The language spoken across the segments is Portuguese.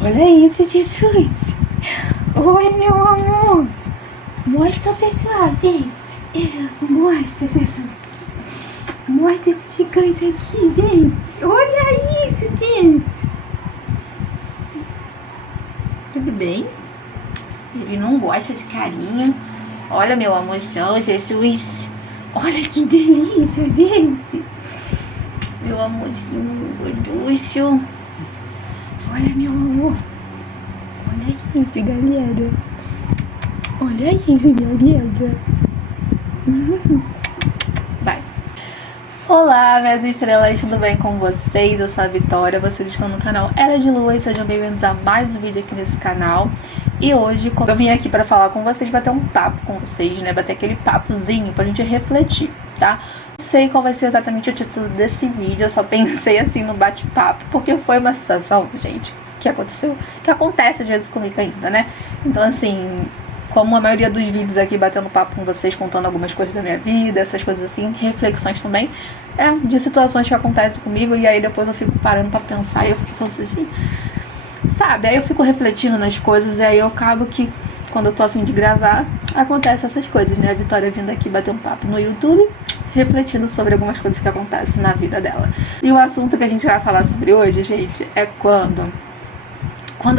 Olha isso, Jesus. Oi, meu amor. Mostra, pessoal, gente. Mostra, Jesus. Mostra esse gigante aqui, gente. Olha isso, gente. Tudo bem? Ele não gosta de carinho. Olha, meu amorzão, Jesus. Olha que delícia, gente. Meu amorzinho, gorducho. Olha, meu amor. Olha isso, galera. Olha isso, galera. Vai. Olá, minhas estrelas, tudo bem com vocês? Eu sou a Vitória, vocês estão no canal Era de Lua e sejam bem-vindos a mais um vídeo aqui nesse canal. E hoje eu vim aqui pra falar com vocês, bater um papo com vocês, né? Bater aquele papozinho pra gente refletir, tá? Não sei qual vai ser exatamente o título desse vídeo, eu só pensei assim no bate-papo, porque foi uma situação, gente, que aconteceu, que acontece às vezes comigo ainda, né? Então, assim, como a maioria dos vídeos aqui, batendo papo com vocês, contando algumas coisas da minha vida, essas coisas assim, reflexões também, de situações que acontecem comigo, e aí depois eu fico parando pra pensar, e eu fico falando assim, sabe, aí eu fico refletindo nas coisas, e aí eu acabo que, quando eu tô a fim de gravar, acontecem essas coisas, né? A Vitória vindo aqui bater um papo no YouTube, refletindo sobre algumas coisas que acontecem na vida dela. E o assunto que a gente vai falar sobre hoje, gente, é quando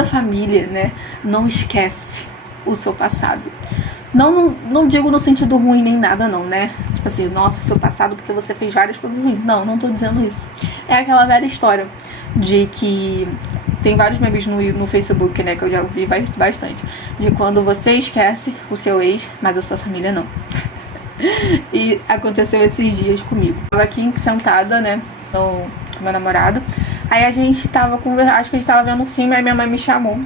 a família, né, não esquece o seu passado. Não digo no sentido ruim nem nada não, né? Tipo assim, nossa, seu passado porque você fez várias coisas ruins. Não tô dizendo isso. É aquela velha história de que tem vários memes no Facebook, né, que eu já ouvi bastante, de quando você esquece o seu ex, mas a sua família não. E aconteceu esses dias comigo. Eu tava aqui sentada, né, com meu namorado. Aí a gente tava conversando, acho que a gente tava vendo um filme, aí minha mãe me chamou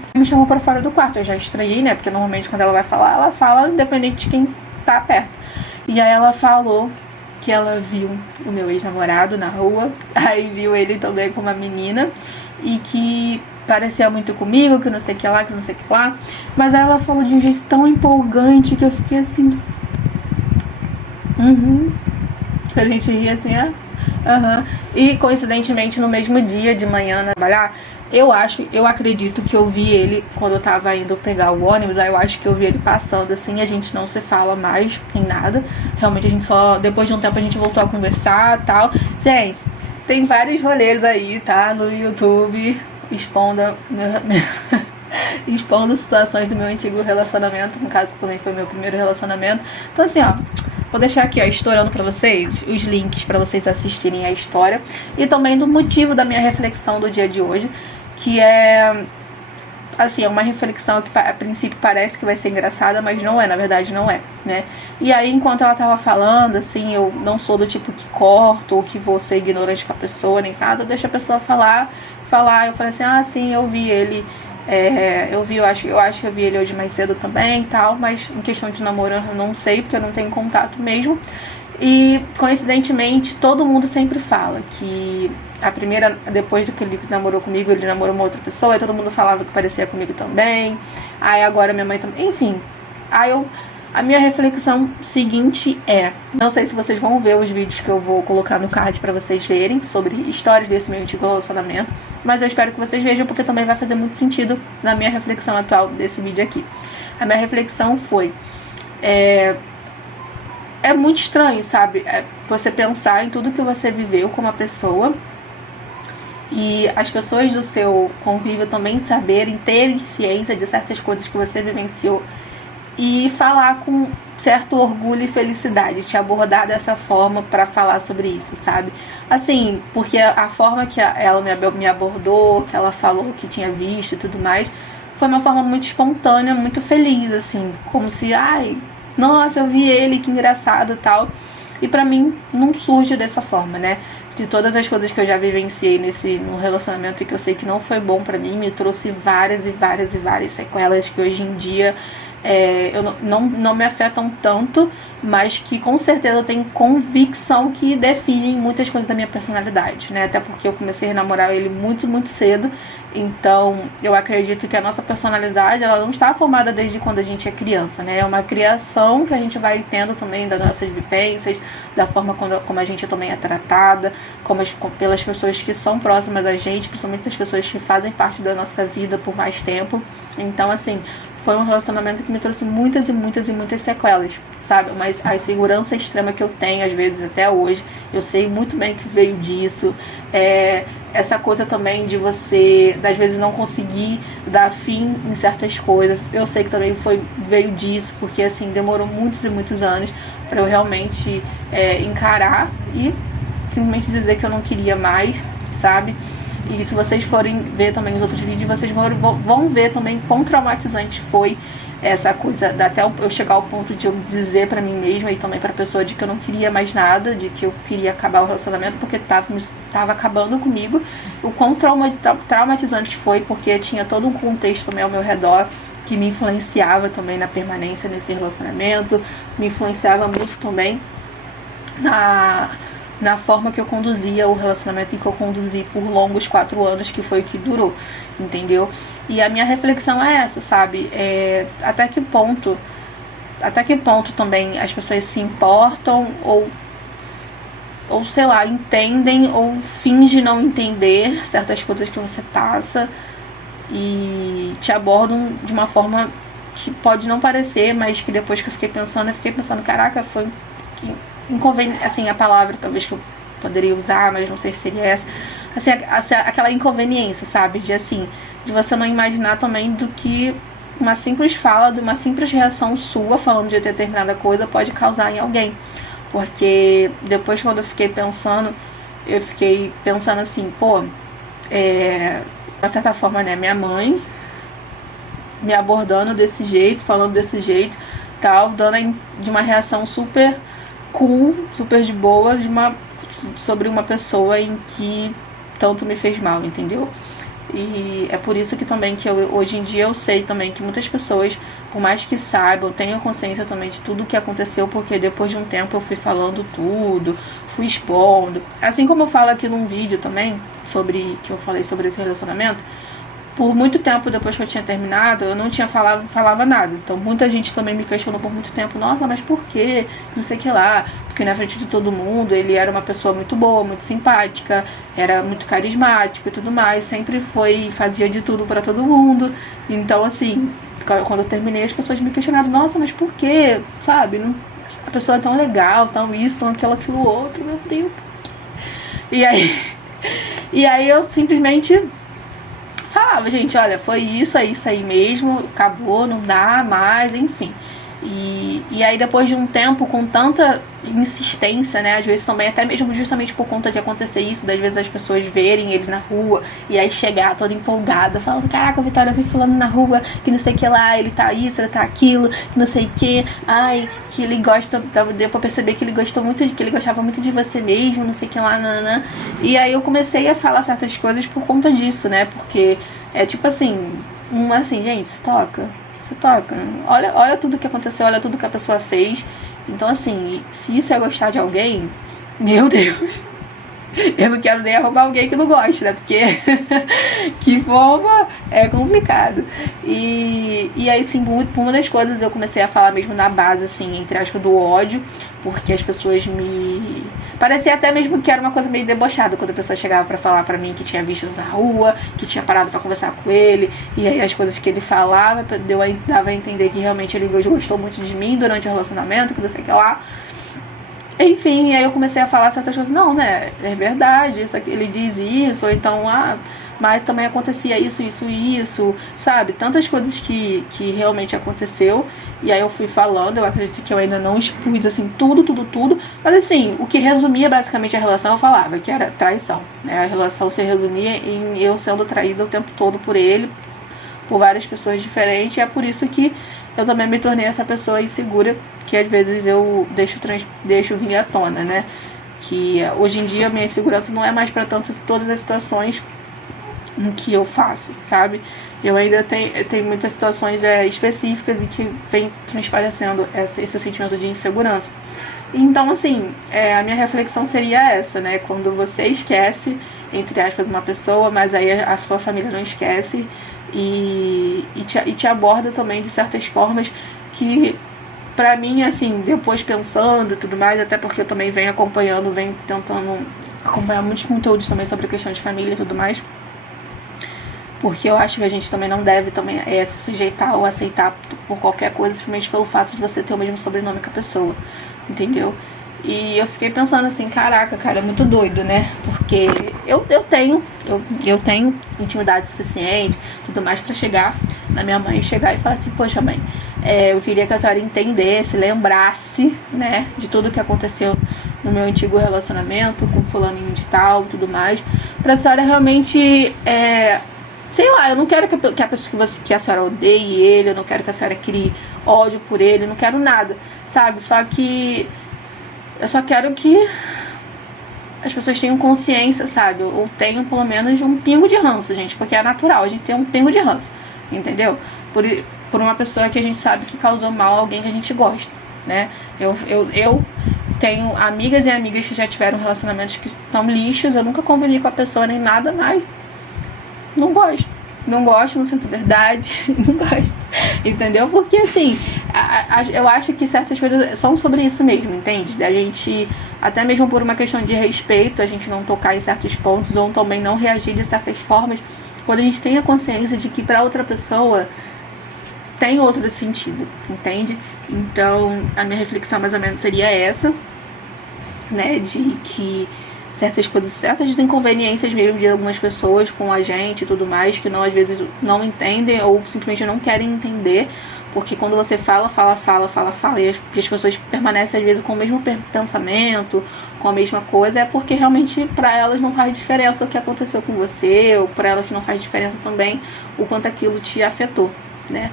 pra fora do quarto. Eu já estranhei, né, porque normalmente quando ela vai falar, ela fala independente de quem tá perto. E aí ela falou que ela viu o meu ex-namorado na rua, aí viu ele também com uma menina, e que parecia muito comigo, que não sei o que lá, que não sei o que lá. Mas aí ela falou de um jeito tão empolgante que eu fiquei assim... Que a gente ria assim, E coincidentemente no mesmo dia de manhã, né, trabalhar, eu acredito que eu vi ele quando eu tava indo pegar o ônibus. Aí eu acho que eu vi ele passando assim, a gente não se fala mais em nada. Realmente a gente só, depois de um tempo a gente voltou a conversar e tal. Gente, tem vários rolês aí, tá, no YouTube, expondo situações do meu antigo relacionamento, no caso também foi meu primeiro relacionamento. Então assim, vou deixar aqui, estourando pra vocês os links pra vocês assistirem a história e também do motivo da minha reflexão do dia de hoje, que é, assim, é uma reflexão que a princípio parece que vai ser engraçada, mas não é, na verdade não é, né? E aí, enquanto ela tava falando, assim, eu não sou do tipo que corto ou que vou ser ignorante com a pessoa, nem nada, eu deixo a pessoa falar, eu falei assim, sim, eu vi ele, eu acho que eu vi ele hoje mais cedo também e tal, mas em questão de namoro eu não sei, porque eu não tenho contato mesmo. E coincidentemente todo mundo sempre fala que a primeira, depois do que ele namorou comigo, ele namorou uma outra pessoa, e todo mundo falava que parecia comigo também. Aí agora minha mãe também, enfim. A minha reflexão seguinte não sei se vocês vão ver os vídeos que eu vou colocar no card pra vocês verem sobre histórias desse meu antigo relacionamento, mas eu espero que vocês vejam, porque também vai fazer muito sentido na minha reflexão atual desse vídeo aqui. A minha reflexão foi, é muito estranho, sabe, você pensar em tudo que você viveu com uma pessoa e as pessoas do seu convívio também saberem, terem ciência de certas coisas que você vivenciou e falar com certo orgulho e felicidade, te abordar dessa forma pra falar sobre isso, sabe? Assim, porque a forma que ela me abordou, que ela falou que tinha visto e tudo mais, foi uma forma muito espontânea, muito feliz, assim, como se, nossa, eu vi ele, que engraçado e tal. E pra mim não surge dessa forma, né? De todas as coisas que eu já vivenciei no relacionamento e que eu sei que não foi bom pra mim, me trouxe várias sequelas que hoje em dia não me afetam tanto, mas que com certeza eu tenho convicção que definem muitas coisas da minha personalidade, né? Até porque eu comecei a namorar ele muito, muito cedo, então eu acredito que a nossa personalidade, ela não está formada desde quando a gente é criança, né? É uma criação que a gente vai tendo também das nossas vivências, da forma como a gente também é tratada, pelas pessoas que são próximas da gente, principalmente as pessoas que fazem parte da nossa vida por mais tempo. Então, assim, foi um relacionamento que me trouxe muitas e muitas e muitas sequelas, sabe? Mas a insegurança extrema que eu tenho, às vezes, até hoje, eu sei muito bem que veio disso. Essa coisa também de você, às vezes, não conseguir dar fim em certas coisas. Eu sei que também veio disso, porque, assim, demorou muitos e muitos anos para eu realmente encarar e simplesmente dizer que eu não queria mais, sabe? E se vocês forem ver também os outros vídeos, vocês vão ver também quão traumatizante foi essa coisa, até eu chegar ao ponto de eu dizer pra mim mesma e também pra pessoa de que eu não queria mais nada, de que eu queria acabar o relacionamento porque tava acabando comigo. O quão traumatizante foi, porque tinha todo um contexto também ao meu redor que me influenciava também na permanência nesse relacionamento, me influenciava muito também na forma que eu conduzia o relacionamento, e que eu conduzi por longos 4 anos, que foi o que durou, entendeu? E a minha reflexão é essa, sabe? Até que ponto também as pessoas se importam ou sei lá, entendem ou fingem não entender certas coisas que você passa e te abordam de uma forma que pode não parecer, mas que depois que eu fiquei pensando, caraca, foi inconveniente, assim, a palavra talvez que eu poderia usar, mas não sei se seria essa, assim, aquela inconveniência, sabe, de você não imaginar também do que uma simples fala, de uma simples reação sua falando de determinada coisa pode causar em alguém. Porque depois, quando eu fiquei pensando assim, pô, de certa forma, né, minha mãe me abordando desse jeito, falando desse jeito, tal, dando de uma reação super cool, super de boa, sobre uma pessoa em que tanto me fez mal, entendeu? E é por isso que também que hoje em dia eu sei também que muitas pessoas, por mais que saibam, tenham consciência também de tudo o que aconteceu, porque depois de um tempo eu fui falando tudo, fui expondo. Assim como eu falo aqui num vídeo também, que eu falei sobre esse relacionamento, por muito tempo depois que eu tinha terminado, eu não tinha falava nada. Então muita gente também me questionou por muito tempo, nossa, mas por quê? Não sei o que lá. Porque na frente de todo mundo ele era uma pessoa muito boa, muito simpática, era muito carismático e tudo mais, sempre fazia de tudo pra todo mundo. Então, assim, quando eu terminei, as pessoas me questionaram, nossa, mas por quê? Sabe? A pessoa é tão legal, tão isso, tão aquilo outro, meu Deus. E aí eu simplesmente falava, gente, olha, foi isso, é isso aí mesmo, acabou, não dá mais, enfim. E aí depois de um tempo, com tanta insistência, né, às vezes também até mesmo justamente por conta de acontecer isso, das vezes as pessoas verem ele na rua e aí chegar toda empolgada, falando, caraca, a Vitória, eu vi fulano na rua, que não sei o que lá, ele tá isso, ele tá aquilo, que não sei o que, ai, que ele gosta, deu pra perceber que ele gostava muito de você mesmo, não sei o que lá, nanã. E aí eu comecei a falar certas coisas por conta disso, né, porque é tipo assim, gente, se toca, olha tudo que aconteceu, olha tudo que a pessoa fez. Então, assim, se isso é gostar de alguém, meu Deus, eu não quero nem arrumar alguém que não goste, né? Porque que forma é complicado. E aí, assim, por uma das coisas eu comecei a falar mesmo na base, assim, entre aspas, do ódio, porque as pessoas parecia até mesmo que era uma coisa meio debochada quando a pessoa chegava pra falar pra mim que tinha visto na rua, que tinha parado pra conversar com ele, e aí as coisas que ele falava dava a entender que realmente ele gostou muito de mim durante o relacionamento, que não sei o que lá. Enfim, aí eu comecei a falar certas coisas, não, né, é verdade, ele diz isso, ou então, mas também acontecia isso, sabe, tantas coisas que realmente aconteceu, e aí eu fui falando, eu acredito que eu ainda não expus, assim, tudo, mas assim, o que resumia basicamente a relação, eu falava, que era traição, né, a relação se resumia em eu sendo traída o tempo todo por ele, por várias pessoas diferentes, e é por isso que eu também me tornei essa pessoa insegura que às vezes eu deixo vir à tona, né? Que hoje em dia a minha insegurança não é mais para todas as situações em que eu faço, sabe? Eu ainda tenho muitas situações específicas em que vem transparecendo esse sentimento de insegurança. Então, assim, a minha reflexão seria essa, né? Quando você esquece, entre aspas, uma pessoa, mas aí a sua família não esquece e te aborda também de certas formas que, pra mim, assim, depois pensando e tudo mais, até porque eu também venho tentando acompanhar muitos conteúdos também sobre a questão de família e tudo mais, porque eu acho que a gente também não deve também se sujeitar ou aceitar por qualquer coisa, simplesmente pelo fato de você ter o mesmo sobrenome que a pessoa, entendeu? E eu fiquei pensando assim, caraca, cara, é muito doido, né? Porque eu tenho intimidade suficiente, tudo mais, pra chegar na minha mãe e chegar e falar assim, poxa, mãe, eu queria que a senhora entendesse, lembrasse, né, de tudo que aconteceu no meu antigo relacionamento com fulaninho de tal e tudo mais, pra senhora realmente sei lá, eu não quero que a senhora odeie ele, eu não quero que a senhora crie ódio por ele, eu não quero nada, sabe? Só que eu só quero que as pessoas tenham consciência, sabe? Ou tenham pelo menos um pingo de ranço, gente, porque é natural a gente ter um pingo de ranço, entendeu? Por uma pessoa que a gente sabe que causou mal a alguém que a gente gosta, né? Eu tenho amigas e amigas que já tiveram relacionamentos que estão lixos, eu nunca convivi com a pessoa nem nada, mas não gosto, não sinto verdade, não gosto, entendeu? Porque assim, eu acho que certas coisas são sobre isso mesmo, entende? Da gente, até mesmo por uma questão de respeito, a gente não tocar em certos pontos ou também não reagir de certas formas, quando a gente tem a consciência de que para outra pessoa tem outro sentido, entende? Então, a minha reflexão mais ou menos seria essa, né, de que certas inconveniências mesmo de algumas pessoas com a gente e tudo mais, que não, às vezes não entendem ou simplesmente não querem entender, porque quando você fala, e as pessoas permanecem às vezes com o mesmo pensamento, com a mesma coisa, é porque realmente para elas não faz diferença o que aconteceu com você, ou para elas não faz diferença também o quanto aquilo te afetou, né?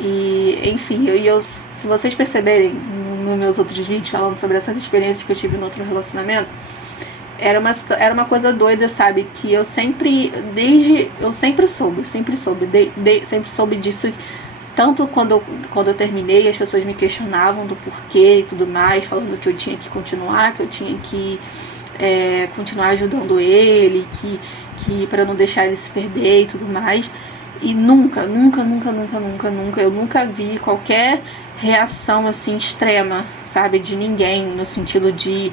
E, enfim, se vocês perceberem nos meus outros vídeos falando sobre essas experiências que eu tive no outro relacionamento, era uma coisa doida, sabe? Que eu sempre soube disso. Tanto quando eu terminei, as pessoas me questionavam do porquê e tudo mais, falando que eu tinha que continuar, que eu tinha que continuar ajudando ele, que para não deixar ele se perder e tudo mais. E nunca, eu nunca vi qualquer reação assim extrema, sabe, de ninguém, no sentido de,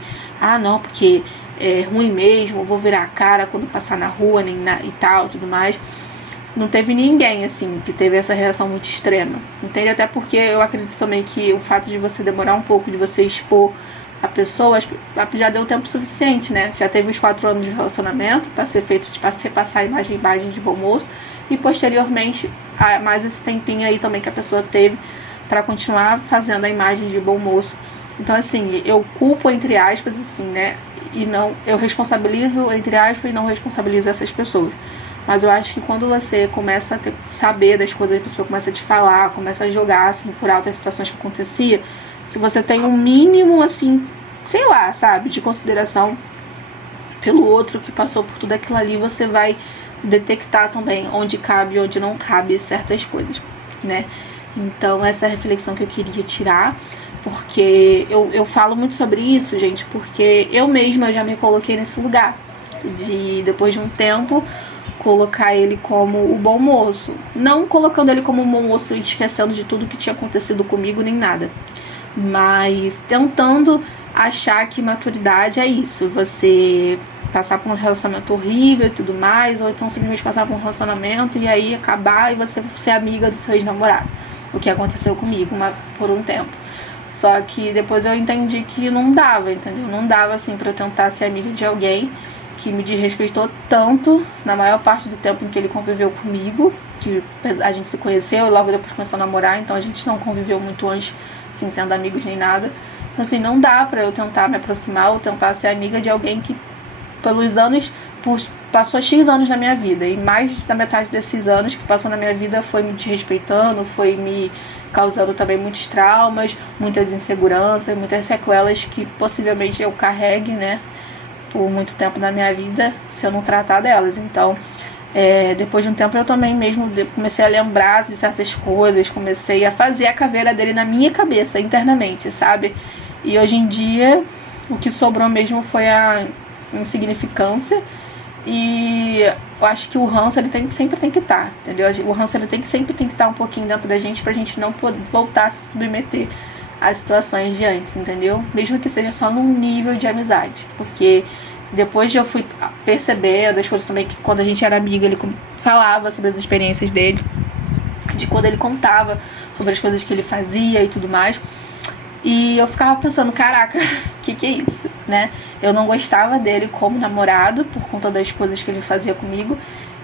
não, porque é ruim mesmo, eu vou virar a cara quando passar na rua e tal, tudo mais. Não teve ninguém, assim, que teve essa reação muito extrema, entende? Até porque eu acredito também que o fato de você demorar um pouco, de você expor a pessoa, já deu tempo suficiente, né? Já teve os 4 anos de relacionamento para ser feito, para se passar a imagem de bom moço, e posteriormente mais esse tempinho aí também que a pessoa teve para continuar fazendo a imagem de bom moço. Então, assim, eu culpo, entre aspas, assim, né? E não, eu responsabilizo, entre aspas, e não responsabilizo essas pessoas. Mas eu acho que quando você começa a saber das coisas, a pessoa começa a te falar, começa a jogar, assim, por alto as situações que acontecia, se você tem um mínimo, assim, sei lá, sabe, de consideração pelo outro que passou por tudo aquilo ali, você vai detectar também onde cabe e onde não cabe certas coisas, né? Então, essa é a reflexão que eu queria tirar, porque eu falo muito sobre isso, gente, porque eu mesma já me coloquei nesse lugar de, depois de um tempo, colocar ele como o bom moço. Não colocando ele como um bom moço e esquecendo de tudo que tinha acontecido comigo, nem nada. Mas tentando achar que maturidade é isso. Você passar por um relacionamento horrível e tudo mais, ou então simplesmente passar por um relacionamento e aí acabar e você ser amiga do seu ex-namorado. O que aconteceu comigo por um tempo. Só que depois eu entendi que não dava, entendeu? Não dava, assim, pra eu tentar ser amiga de alguém que me desrespeitou tanto na maior parte do tempo em que ele conviveu comigo, que a gente se conheceu e logo depois começou a namorar, então a gente não conviveu muito antes, assim, sendo amigos nem nada. Então, assim, não dá pra eu tentar me aproximar ou tentar ser amiga de alguém que, pelos anos, passou X anos na minha vida, e mais da metade desses anos que passou na minha vida foi me desrespeitando, foi me causando também muitos traumas, muitas inseguranças, muitas sequelas que possivelmente eu carregue, né, por muito tempo da minha vida, se eu não tratar delas. Então, Depois de um tempo eu também mesmo comecei a lembrar de certas coisas, comecei a fazer a caveira dele na minha cabeça, internamente, sabe? E hoje em dia o que sobrou mesmo foi a insignificância. E eu acho que o ranço ele sempre tem que estar, entendeu? O ranço ele sempre tem que estar um pouquinho dentro da gente pra gente não poder voltar a se submeter às situações de antes, entendeu? Mesmo que seja só num nível de amizade, porque depois eu fui percebendo as coisas também, que quando a gente era amiga ele falava sobre as experiências dele, de quando ele contava sobre as coisas que ele fazia e tudo mais. E eu ficava pensando, caraca, que é isso, né? Eu não gostava dele como namorado por conta das coisas que ele fazia comigo.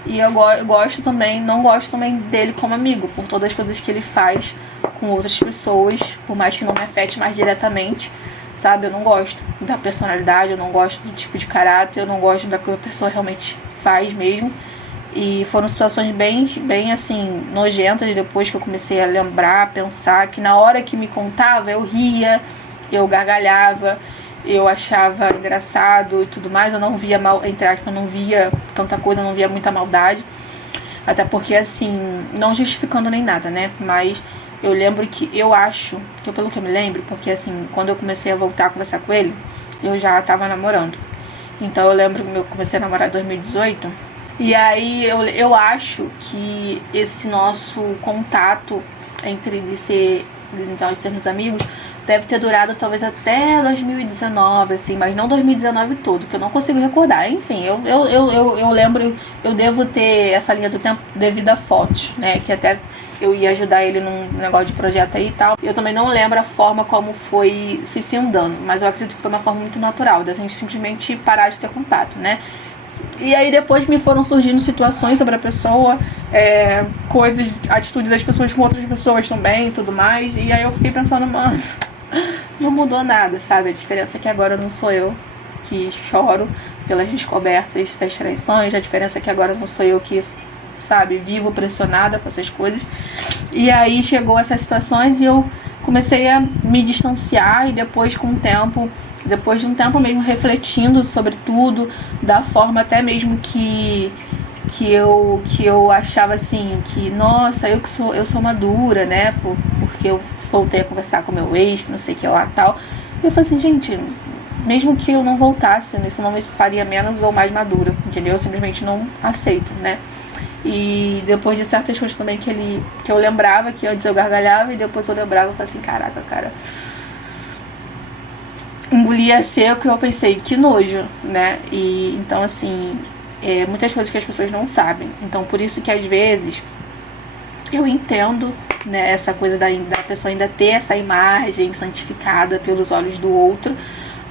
E eu gosto também, não gosto também dele como amigo, por todas as coisas que ele faz com outras pessoas, por mais que não me afete mais diretamente, sabe? Eu não gosto da personalidade, eu não gosto do tipo de caráter, eu não gosto da que a pessoa realmente faz mesmo. E foram situações bem assim, nojentas, depois que eu comecei a lembrar, pensar, que na hora que me contava eu ria, eu gargalhava, eu achava engraçado e tudo mais. Eu não via mal, entre aspas, eu não via tanta coisa, eu não via muita maldade. Até porque, assim, não justificando nem nada, né? Mas eu lembro que eu acho, que pelo que eu me lembro, porque assim, quando eu comecei a voltar a conversar com ele, eu já tava namorando. Então eu lembro que eu comecei a namorar em 2018. E aí eu acho que esse nosso contato entre então, de sermos amigos deve ter durado talvez até 2019, assim, mas não 2019 todo, que eu não consigo recordar. Enfim, eu lembro, eu devo ter essa linha do tempo devido a fotos, né? Que até eu ia ajudar ele num negócio de projeto aí e tal. Eu também não lembro a forma como foi se findando, mas eu acredito que foi uma forma muito natural, da gente simplesmente parar de ter contato, né? E aí depois me foram surgindo situações sobre a pessoa, coisas, atitudes das pessoas com outras pessoas também e tudo mais. E aí eu fiquei pensando, mano, não mudou nada, sabe? A diferença é que agora não sou eu que choro pelas descobertas das traições. A diferença é que agora não sou eu que, sabe, vivo pressionada com essas coisas. E aí chegou essas situações e eu comecei a me distanciar. E depois, com o tempo, depois de um tempo mesmo refletindo sobre tudo, da forma até mesmo que eu achava assim, que nossa, eu sou madura, né? Porque eu voltei a conversar com meu ex, que não sei o que lá e tal. E eu falei assim, gente, mesmo que eu não voltasse, isso não me faria menos ou mais madura, entendeu? Eu simplesmente não aceito, né? E depois de certas coisas também que eu lembrava, que antes eu gargalhava e depois eu lembrava, eu falei assim, caraca, cara, engolia seco e eu pensei, que nojo, né? E então, assim, muitas coisas que as pessoas não sabem. Então, por isso que às vezes eu entendo, né, essa coisa da pessoa ainda ter essa imagem santificada pelos olhos do outro,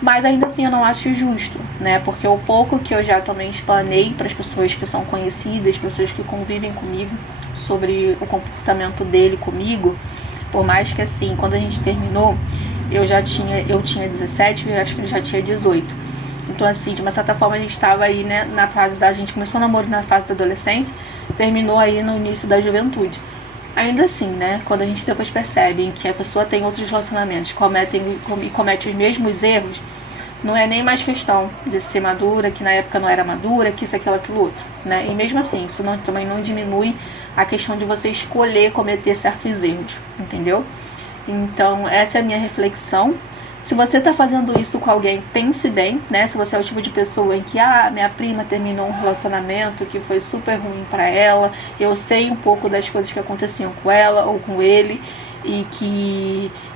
mas ainda assim eu não acho justo, né? Porque o pouco que eu já também explanei para as pessoas que são conhecidas, pessoas que convivem comigo, sobre o comportamento dele comigo, por mais que assim, quando a gente terminou, eu tinha 17 e eu acho que ele já tinha 18. Então, assim, de uma certa forma a gente estava aí, né, na fase a gente começou o namoro na fase da adolescência, terminou aí no início da juventude. Ainda assim, né, quando a gente depois percebe que a pessoa tem outros relacionamentos e comete os mesmos erros, não é nem mais questão de ser madura, que na época não era madura, que isso, aquilo, aquilo outro, né? E mesmo assim, isso também não diminui a questão de você escolher cometer certos erros, entendeu? Então, essa é a minha reflexão. Se você está fazendo isso com alguém, pense bem, né? Se você é o tipo de pessoa em que, minha prima terminou um relacionamento que foi super ruim para ela, eu sei um pouco das coisas que aconteciam com ela ou com ele,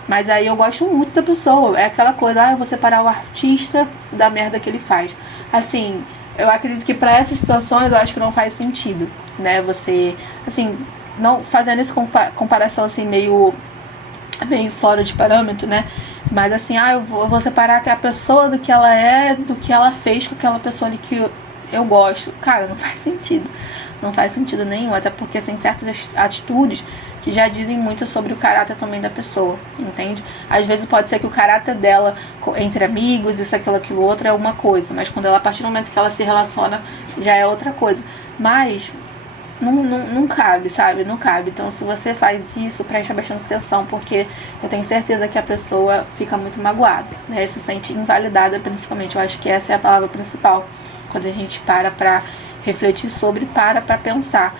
mas aí eu gosto muito da pessoa. É aquela coisa, eu vou separar o artista da merda que ele faz. Assim, eu acredito que para essas situações eu acho que não faz sentido, né? Você, assim, não fazendo essa comparação assim meio fora de parâmetro, né? Mas assim, eu vou separar a pessoa do que ela é, do que ela fez com aquela pessoa ali que eu gosto. Cara, não faz sentido. Não faz sentido nenhum, até porque tem certas atitudes que já dizem muito sobre o caráter também da pessoa, entende? Às vezes pode ser que o caráter dela entre amigos, isso, aquilo, outro é uma coisa, mas quando ela, a partir do momento que ela se relaciona, já é outra coisa. Mas não cabe, sabe? Não cabe. Então, se você faz isso, preste bastante atenção, porque eu tenho certeza que a pessoa fica muito magoada, né? Se sente invalidada, principalmente. Eu acho que essa é a palavra principal. Quando a gente para pra refletir sobre, para pensar.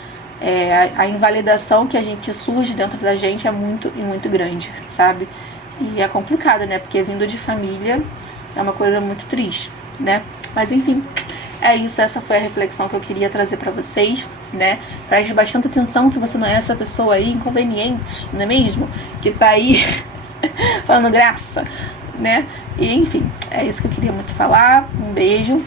A invalidação que a gente surge dentro da gente é muito e muito grande, sabe? E é complicado, né? Porque vindo de família é uma coisa muito triste, né? Mas enfim, é isso, essa foi a reflexão que eu queria trazer pra vocês, né? Preste bastante atenção se você não é essa pessoa aí inconveniente, não é mesmo? Que tá aí falando graça, né? E enfim, é isso que eu queria muito falar. Um beijo,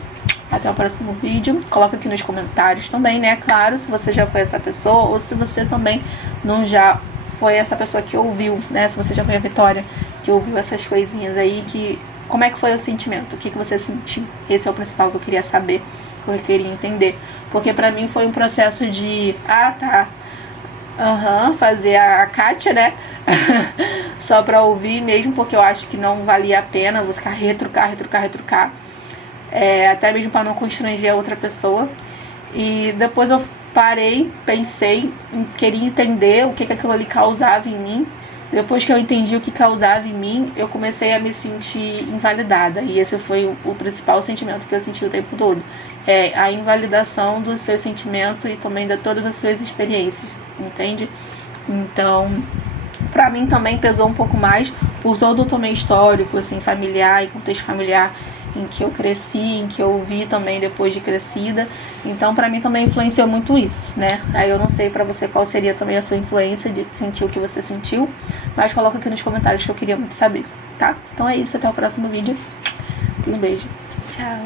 até o próximo vídeo. Coloca aqui nos comentários também, né? Claro, se você já foi essa pessoa ou se você também não já foi essa pessoa que ouviu, né? Se você já foi a Vitória que ouviu essas coisinhas aí, como é que foi o sentimento? O que você sentiu? Esse é o principal que eu queria saber, que eu queria entender. Porque pra mim foi um processo de... fazer a Kátia, né? Só pra ouvir mesmo, porque eu acho que não valia a pena você ficar retrucar. Até mesmo pra não constranger a outra pessoa. E depois eu parei, pensei, queria entender o que aquilo ali causava em mim. Depois que eu entendi o que causava em mim, eu comecei a me sentir invalidada. E esse foi o principal sentimento que eu senti o tempo todo. A invalidação do seu sentimento e também de todas as suas experiências, entende? Então, pra mim também pesou um pouco mais por todo o também histórico, assim, familiar e contexto familiar em que eu cresci, em que eu vi também depois de crescida. Então pra mim também influenciou muito isso, né? Aí eu não sei pra você qual seria também a sua influência de sentir o que você sentiu, mas coloca aqui nos comentários que eu queria muito saber, tá? Então é isso, até o próximo vídeo e um beijo. Tchau!